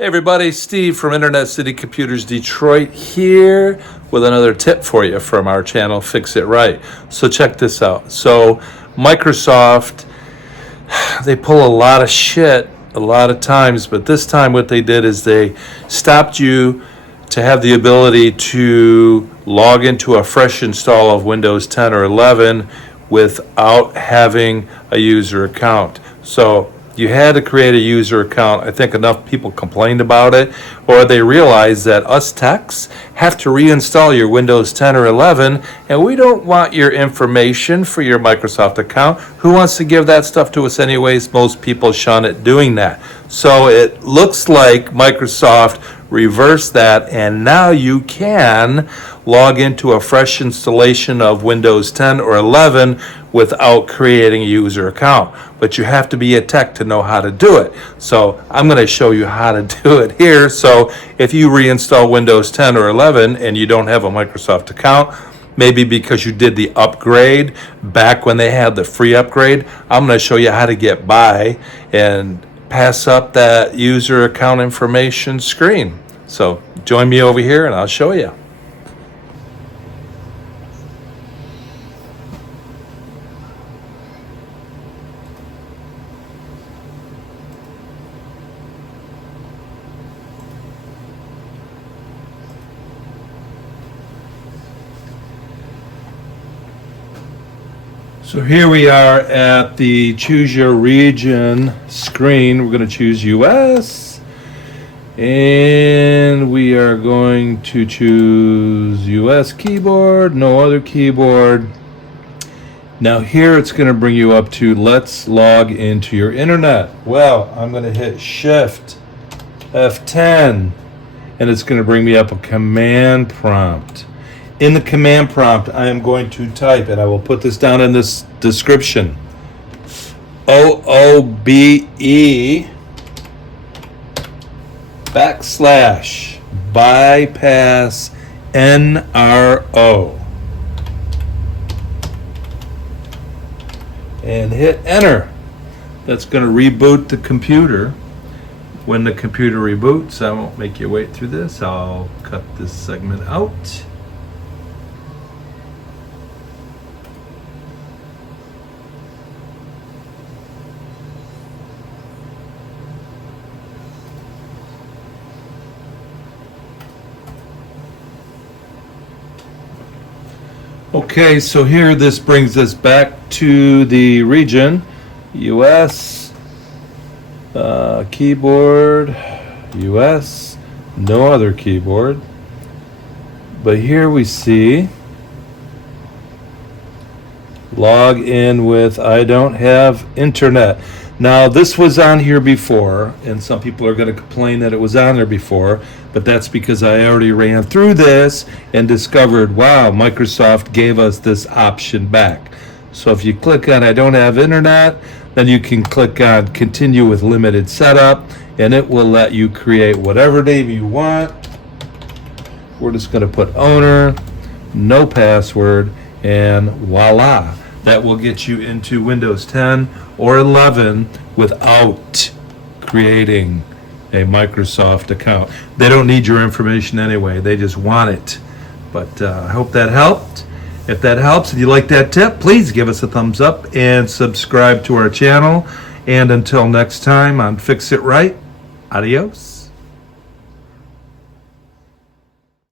Hey everybody, Steve from Internet City Computers Detroit here with another tip for you from our channel, Fix It Right. So check this out. So Microsoft, they pull a lot of shit a lot of times, but this time what they did is they stopped you to have the ability to log into a fresh install of Windows 10 or 11 without having a user account. So you had to create a user account. I think enough people complained about it, or they realized that us techs have to reinstall your Windows 10 or 11, and we don't want your information for your Microsoft account. Who wants to give that stuff to us anyways? Most people shun it doing that. So it looks like Microsoft reversed that, and now you can log into a fresh installation of Windows 10 or 11 without creating a user account. But you have to be a tech to know how to do it. So I'm going to show you how to do it here. So if you reinstall Windows 10 or 11 and you don't have a Microsoft account, maybe because you did the upgrade back when they had the free upgrade, I'm going to show you how to get by and pass up that user account information screen. So join me over here and I'll show you. So here we are at the choose your region screen. We're going to choose US, and we are going to choose US keyboard, no other keyboard. Now here it's going to bring you up to let's log into your internet. Well, I'm going to hit SHIFT F10, and it's going to bring me up a command prompt. In the command prompt, I am going to type, and I will put this down in this description, oobe /bypassnro, and hit enter. That's going to reboot the computer. When the computer reboots, I won't make you wait through this. I'll cut this segment out. Okay, so here this brings us back to the region, US, keyboard, US, no other keyboard. But here we see log in with I don't have internet. Now this was on here before, and some people are going to complain that it was on there before, but that's because I already ran through this and discovered, wow, Microsoft gave us this option back. So if you click on I don't have internet, then you can click on continue with limited setup, and it will let you create whatever name you want. We're just going to put owner, no password, and voila. That will get you into Windows 10 or 11 without creating a Microsoft account. They don't need your information anyway. They just want it. But I hope that helped. If that helps, if you like that tip, please give us a thumbs up and subscribe to our channel. And until next time on Fix It Right, adios.